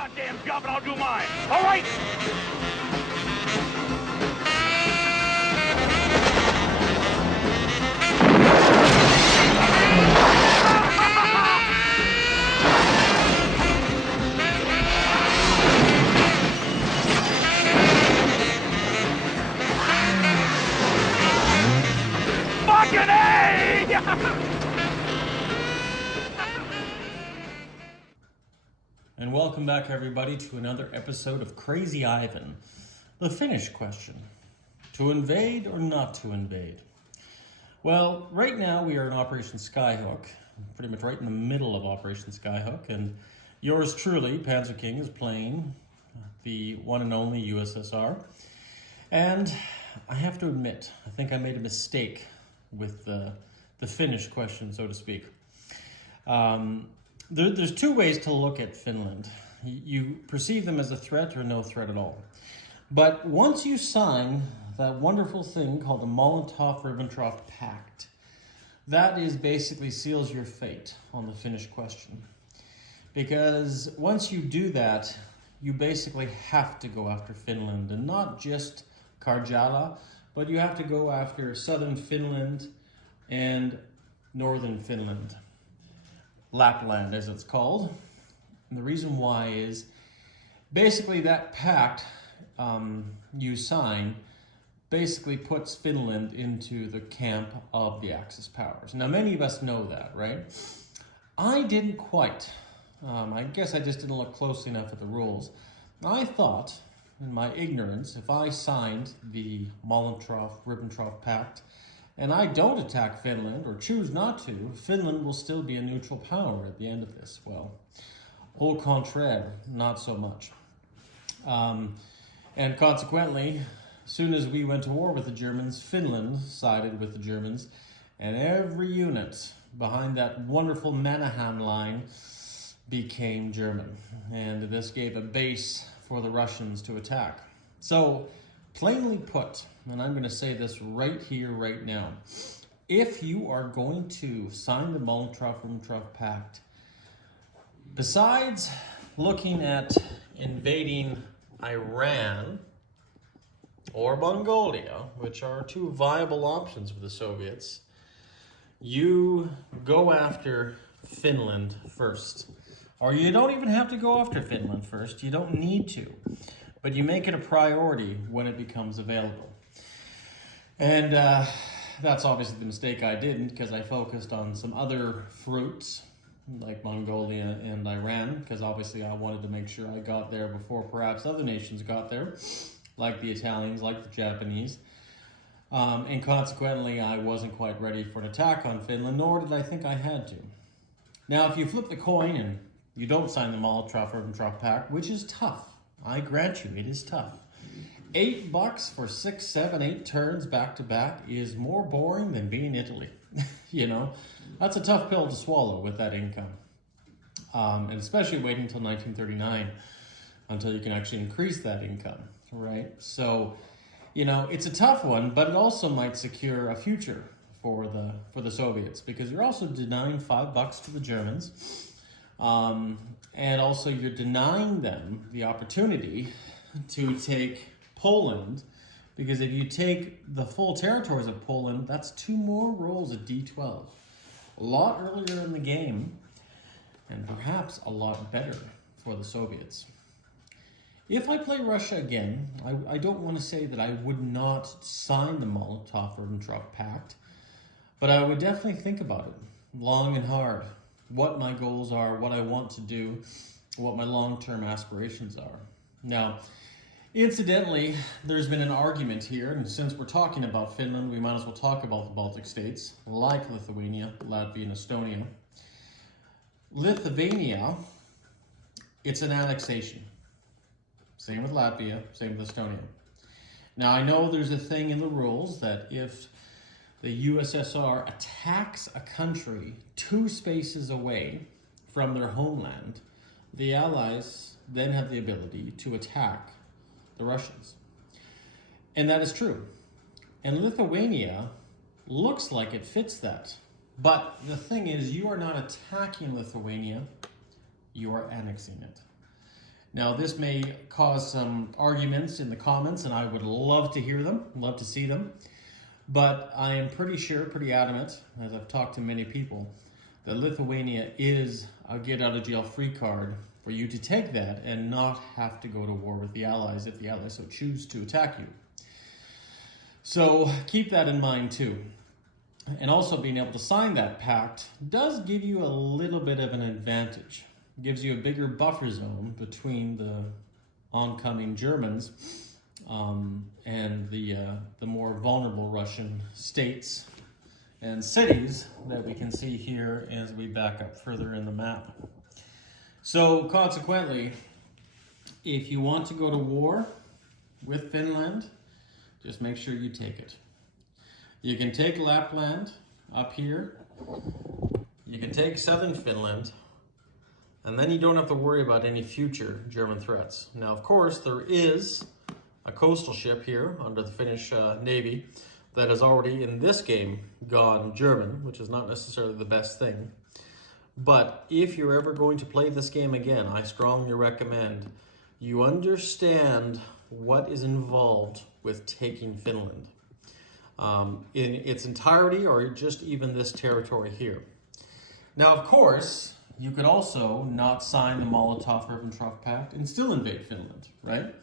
goddamn job and I'll do mine. All right? Fucking A! And welcome back, everybody, to another episode of Crazy Ivan. The Finnish question: to invade or not to invade? Well, right now we are in Operation Skyhook, pretty much right in the middle of Operation Skyhook, and yours truly, Panzer King, is playing the one and only USSR. And I have to admit, I think I made a mistake with the Finnish question, so to speak. There's two ways to look at Finland. You perceive them as a threat or no threat at all. But once you sign that wonderful thing called the Molotov-Ribbentrop Pact, that is basically seals your fate on the Finnish question. Because once you do that, you basically have to go after Finland, and not just Karjala, but you have to go after southern Finland and northern Finland. Lapland, as it's called. And the reason why is basically that pact you sign basically puts Finland into the camp of the Axis powers. Now, many of us know that, right? I didn't quite. I guess I just didn't look closely enough at the rules. I thought, in my ignorance, if I signed the Molotov-Ribbentrop Pact, and I don't attack Finland, or choose not to, Finland will still be a neutral power at the end of this. Well, au contraire, not so much. And consequently, as soon as we went to war with the Germans, Finland sided with the Germans, and every unit behind that wonderful Manahan line became German. And this gave a base for the Russians to attack. So, plainly put, and I'm going to say this right here, right now, if you are going to sign the Molotov-Ribbentrop Pact, besides looking at invading Iran or Mongolia, which are two viable options for the Soviets, you go after Finland first. Or you don't even have to go after Finland first. You don't need to. But you make it a priority when it becomes available. And that's obviously the mistake I didn't, because I focused on some other fruits, like Mongolia and Iran, because obviously I wanted to make sure I got there before perhaps other nations got there, like the Italians, like the Japanese. And consequently, I wasn't quite ready for an attack on Finland, nor did I think I had to. Now, if you flip the coin and you don't sign the Molotov-Ribbentrop Pact, which is tough, I grant you, it is tough. $8 for 6, 7, 8 turns back to back is more boring than being Italy. You know, that's a tough pill to swallow with that income. And especially waiting until 1939 until you can actually increase that income, right? So, you know, it's a tough one, but it also might secure a future for the Soviets, because you're also denying $5 to the Germans. And also you're denying them the opportunity to take Poland, because if you take the full territories of Poland, that's 2 more rolls of D12. A lot earlier in the game, and perhaps a lot better for the Soviets. If I play Russia again, I don't want to say that I would not sign the Molotov-Ribbentrop Pact, but I would definitely think about it long and hard. What my goals are, what I want to do, what my long-term aspirations are. Now, incidentally, there's been an argument here, and since we're talking about Finland, we might as well talk about the Baltic states, like Lithuania, Latvia, and Estonia. Lithuania, it's an annexation. Same with Latvia, same with Estonia. Now, I know there's a thing in the rules that if the USSR attacks a country 2 spaces away from their homeland, the Allies then have the ability to attack the Russians. And that is true. And Lithuania looks like it fits that. But the thing is, you are not attacking Lithuania, you are annexing it. Now, this may cause some arguments in the comments, and I would love to hear them, love to see them. But I am pretty sure, pretty adamant, as I've talked to many people, that Lithuania is a get-out-of-jail-free card for you to take that and not have to go to war with the Allies if the Allies so choose to attack you. So keep that in mind too. And also being able to sign that pact does give you a little bit of an advantage. It gives you a bigger buffer zone between the oncoming Germans and the more vulnerable Russian states and cities that we can see here as we back up further in the map. So consequently, if you want to go to war with Finland, just make sure you take it. You can take Lapland up here, you can take southern Finland, and then you don't have to worry about any future German threats. Now, of course, there is a coastal ship here under the Finnish Navy that has already, in this game, gone German, which is not necessarily the best thing. But if you're ever going to play this game again, I strongly recommend you understand what is involved with taking Finland in its entirety, or just even this territory here. Now, of course, you could also not sign the Molotov-Ribbentrop Pact and still invade Finland, right?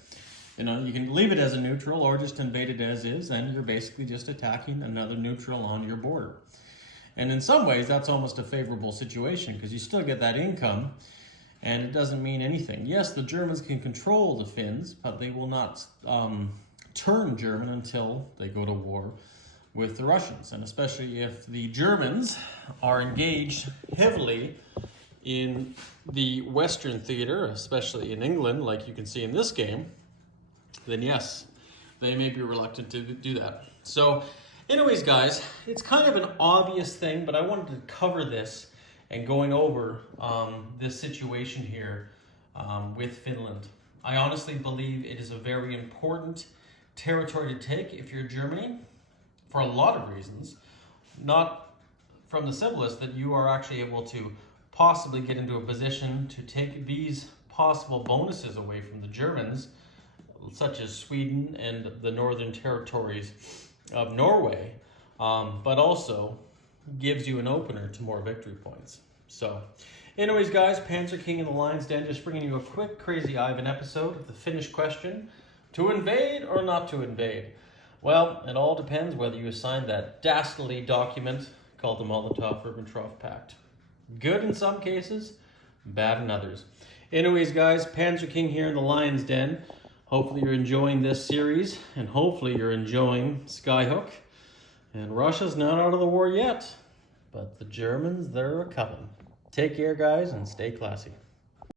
You know, you can leave it as a neutral or just invade it as is, and you're basically just attacking another neutral on your border. And in some ways, that's almost a favorable situation because you still get that income and it doesn't mean anything. Yes, the Germans can control the Finns, but they will not turn German until they go to war with the Russians. And especially if the Germans are engaged heavily in the Western theater, especially in England, like you can see in this game, then yes, they may be reluctant to do that. So anyways, guys, it's kind of an obvious thing, but I wanted to cover this and going over this situation here with Finland. I honestly believe it is a very important territory to take if you're Germany, for a lot of reasons. Not from the simplest, that you are actually able to possibly get into a position to take these possible bonuses away from the Germans, such as Sweden and the northern territories of Norway, but also gives you an opener to more victory points. So anyways, guys, Panzer King in the Lion's Den, just bringing you a quick Crazy Ivan episode of the Finnish question: to invade or not to invade? Well, it all depends whether you sign that dastardly document called the Molotov-Ribbentrop Pact. Good in some cases, bad in others. Anyways, guys, Panzer King here in the Lion's Den. Hopefully you're enjoying this series, and hopefully you're enjoying Skyhook. And Russia's not out of the war yet, but the Germans, they're a-coming. Take care, guys, and stay classy.